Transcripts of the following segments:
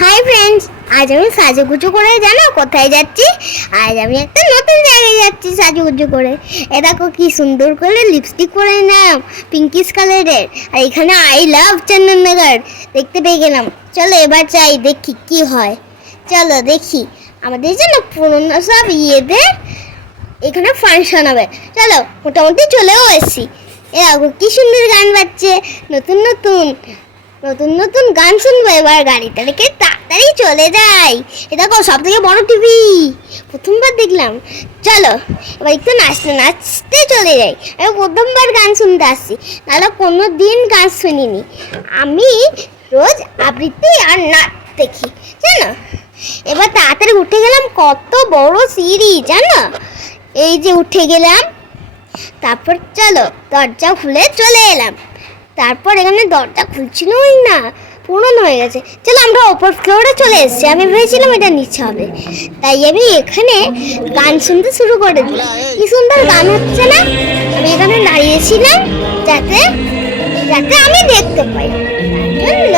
Hi friends, আজ আমি সাজুগুজু করে জানো কোথায় যাচ্ছি? আজ আমি একটা নতুন জায়গায় যাচ্ছি সাজুগুজু করে। এ দেখো কি সুন্দর করে লিপস্টিক পরে নাম পিঙ্কিশ কালারের, আর এখানে আই লাভ চন্দননগর দেখতে পেয়ে গেলাম। চলো এবার যাই, দেখি কি হয়। চলো দেখি আমাদের যেন পুরনো সব ইয়েদের এখানে ফাংশন হবে। চলো মোটামুটি চলেও এসছি। এ দেখো কি সুন্দর গান বাজছে, নতুন নতুন নতুন নতুন গান শুনবো। এবার গাড়িটা রেখে তাড়াতাড়ি চলে যাই। এ দেখো সব থেকে বড় টিভি, প্রথমবার দেখলাম। চলো এবার একটু নাচতে নাচতে চলে যাই। আমি প্রথমবার গান শুনতে আসছি, নাহলে কোনো দিন গান শুনিনি। আমি রোজ আবৃত্তি আর নাচ দেখি জানো। এবার তাড়াতাড়ি উঠে গেলাম, কত বড় সিঁড়ি জানো। এই যে উঠে গেলাম, তারপর চলো দরজা খুলে চলে এলাম। তারপর এখানে দরজা খুলছিলই না, পুরনো হয়ে গেছে। চলো আমরা ওপর ফ্লোরে চলে এসেছি। আমি ভেবেছিলাম এটা নিচে হবে, তাই আমি এখানে গান শুনতে শুরু করে দিলাম। কি সুন্দর গান হচ্ছে না। আমি এখানে দাঁড়িয়েছিলাম যাতে যাতে আমি দেখতে পাই, তার জন্য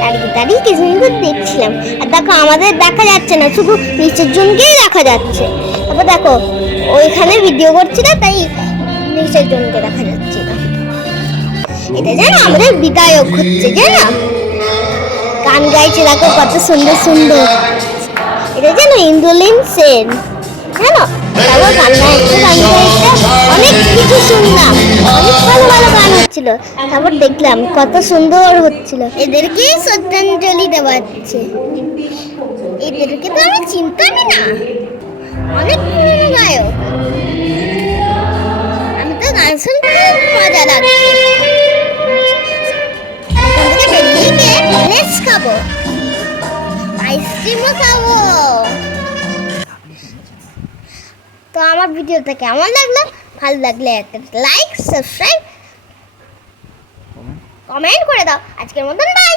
দাঁড়িয়ে দাঁড়িয়ে কি সুন্দর দেখছিলাম। আর দেখো আমাদের দেখা যাচ্ছে না, শুধু নিচের জনকেই দেখা যাচ্ছে। তারপর দেখো ওইখানে ভিডিও করছি না, তাই নিচের জনকে দেখা যাচ্ছে না। এটা জানো আমাদের বিধায়ক হচ্ছে জানো, গান গাইছে দেখো কত সুন্দর সুন্দর। এটা জানো ইন্দ্রলীন সেন জানো, তারপর গান গাইতে অনেক কিছু শুনলাম, অনেক ভালো ভালো গান হচ্ছিল। তারপর দেখলাম কত সুন্দর হচ্ছিল। এদেরকে শ্রদ্ধাঞ্জলি দেওয়া হচ্ছে। এদেরকে তো আমি চিনতামই না, অনেক পুরনো গায়ক। আমি তো গান শুনতে খুব মজা লাগছে। লেটস খাবো, আইসক্রিমও খাবো। তো আমার ভিডিওটা কেমন লাগলো? ভালো লাগলে একটা লাইক, সাবস্ক্রাইব, কমেন্ট করে দাও। আজকের মতন বাই।